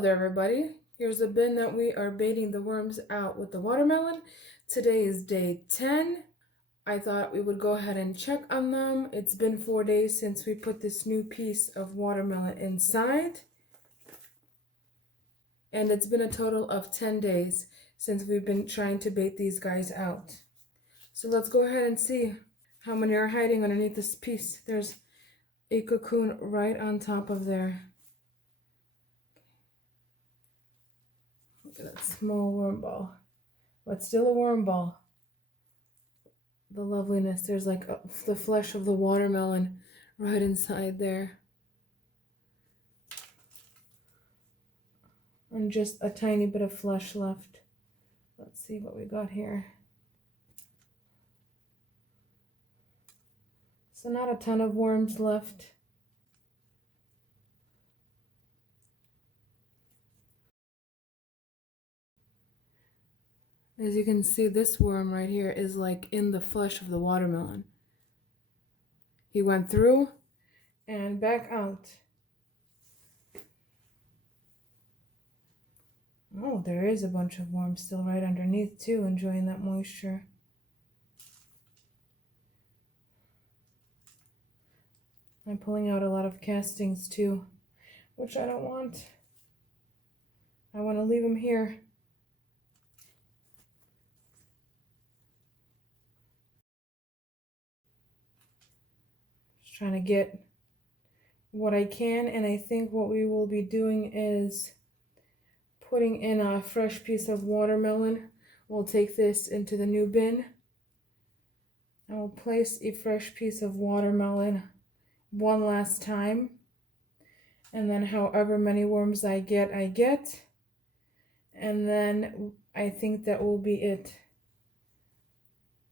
Hello there, everybody. Here's a bin that we are baiting the worms out with the watermelon. Today is day 10. I thought we would go ahead and check on them. It's been 4 days since we put this new piece of watermelon inside. And it's been a total of 10 days since we've been trying to bait these guys out. So let's go ahead and see how many are hiding underneath this piece. There's a cocoon right on top of there. Look at that small worm ball, but still a worm ball. The loveliness, there's like the flesh of the watermelon right inside there. And just a tiny bit of flesh left. Let's see what we got here. So not a ton of worms left. As you can see, this worm right here is like in the flesh of the watermelon. He went through and back out. Oh, there is a bunch of worms still right underneath too, enjoying that moisture. I'm pulling out a lot of castings too, which I don't want. I want to leave them here. Just trying to get what I can, and I think what we will be doing is putting in a fresh piece of watermelon. We'll take this into the new bin. I will place a fresh piece of watermelon one last time, and then however many worms I get, and then I think that will be it.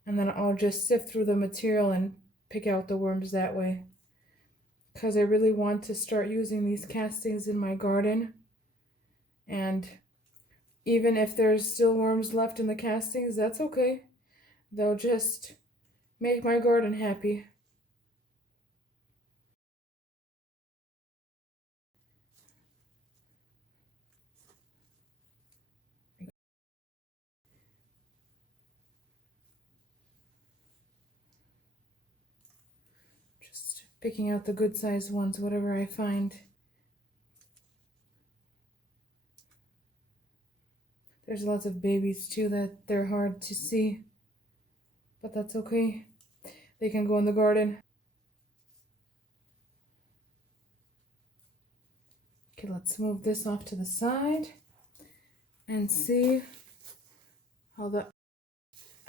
And then I'll just sift through the material and pick out the worms that way, because I really want to start using these castings in my garden. And even if there's still worms left in the castings, that's okay. They'll just make my garden happy. Just picking out the good sized ones, whatever I find. There's lots of babies too that they're hard to see, but that's okay. They can go in the garden. Okay, let's move this off to the side and see how the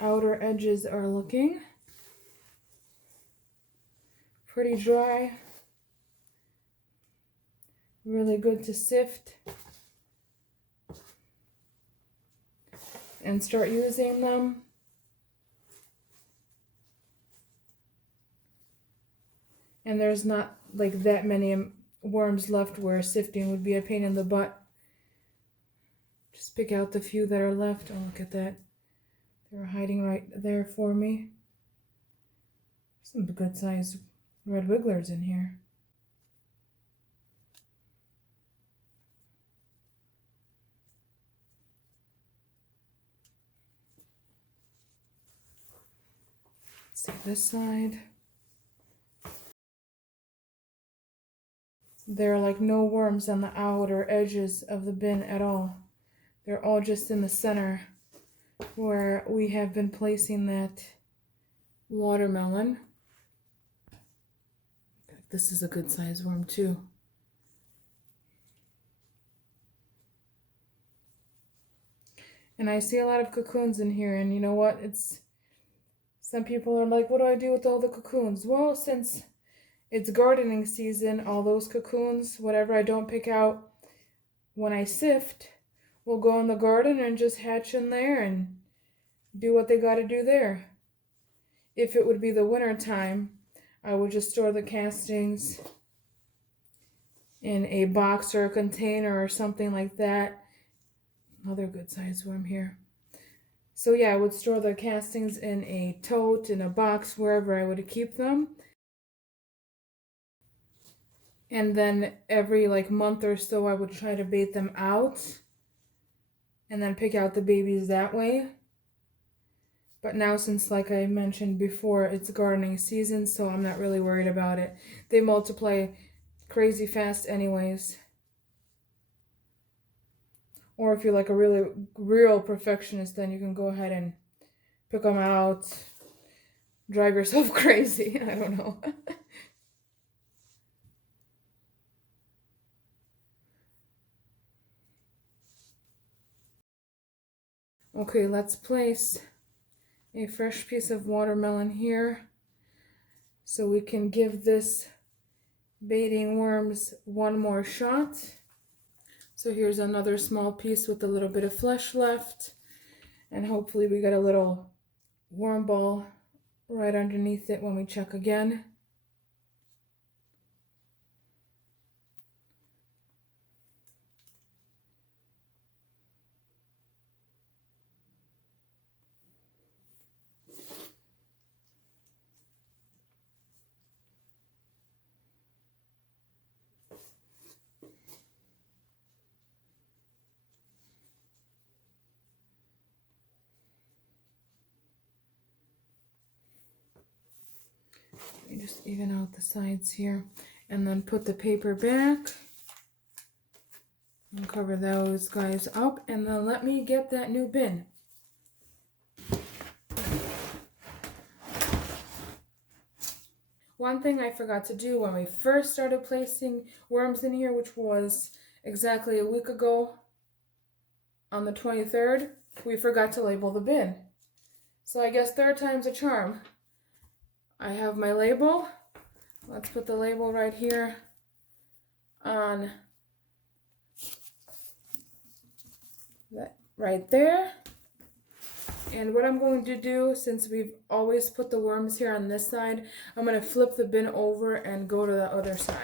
outer edges are looking. Pretty dry. Really good to sift and start using them. And there's not like that many worms left where sifting would be a pain in the butt. Just pick out the few that are left. Oh, look at that. They're hiding right there for me. Some good sized red wigglers in here. See this side. There are like no worms on the outer edges of the bin at all. They're all just in the center where we have been placing that watermelon. This is a good size worm too. And I see a lot of cocoons in here, and you know what? Some people are like, what do I do with all the cocoons? Well, since it's gardening season, all those cocoons, whatever I don't pick out when I sift, will go in the garden and just hatch in there and do what they got to do there. If it would be the winter time, I would just store the castings in a box or a container or something like that. Another good sized worm here. So yeah, I would store the castings in a tote, in a box, wherever I would keep them. And then every like month or so I would try to bait them out and then pick out the babies that way. But now, since like I mentioned before, it's gardening season, so I'm not really worried about it. They multiply crazy fast anyways. Or if you're like a really real perfectionist, then you can go ahead and pick them out, drive yourself crazy. I don't know. Okay, let's place a fresh piece of watermelon here so we can give this baiting worms one more shot. So here's another small piece with a little bit of flesh left, and hopefully we got a little worm ball right underneath it when we check again. You just even out the sides here, and then put the paper back and cover those guys up, and then let me get that new bin. One thing I forgot to do when we first started placing worms in here, which was exactly a week ago on the 23rd, we forgot to label the bin. So I guess third time's a charm. I have my label. Let's put the label right here on that right there. And what I'm going to do, since we've always put the worms here on this side, I'm going to flip the bin over and go to the other side.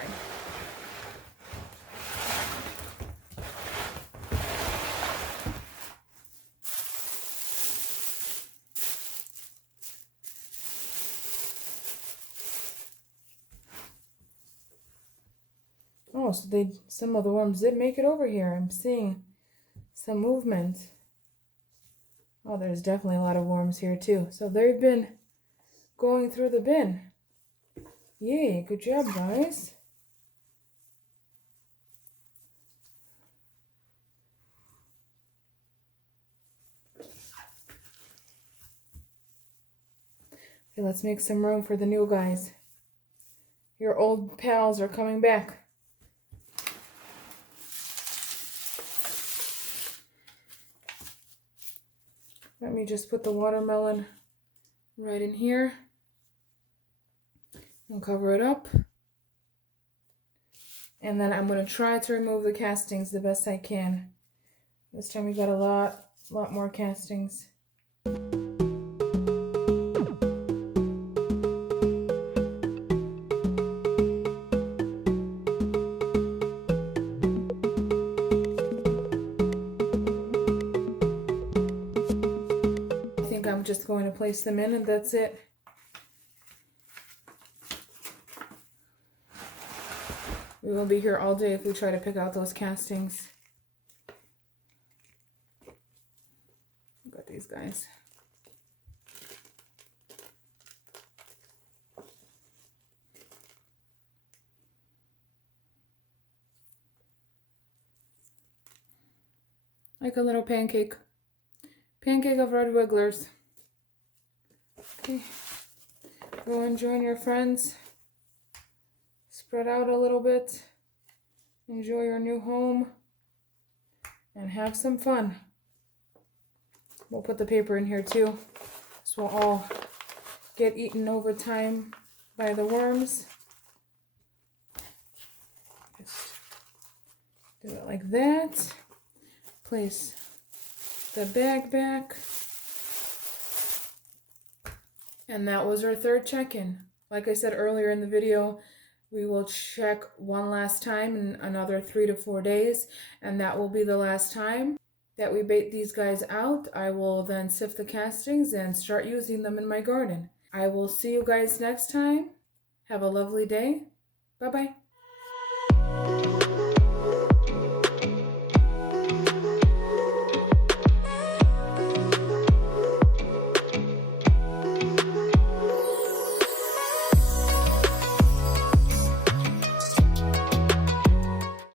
Oh, so some of the worms did make it over here. I'm seeing some movement. Oh, there's definitely a lot of worms here too. So they've been going through the bin. Yay, good job, guys. Okay, let's make some room for the new guys. Your old pals are coming back. Let me just put the watermelon right in here and cover it up. And then I'm going to try to remove the castings the best I can. This time we got a lot more castings. I'm just going to place them in, and that's it. We will be here all day if we try to pick out those castings. Got these guys. Like a little pancake. Pancake of red wigglers. Okay, go and join your friends. Spread out a little bit. Enjoy your new home. And have some fun. We'll put the paper in here too. This will all get eaten over time by the worms. Just do it like that. Place the bag back. And that was our third check-in. Like I said earlier in the video, we will check one last time in another 3 to 4 days, and that will be the last time that we bait these guys out. I will then sift the castings and start using them in my garden. I will see you guys next time. Have a lovely day. Bye-bye.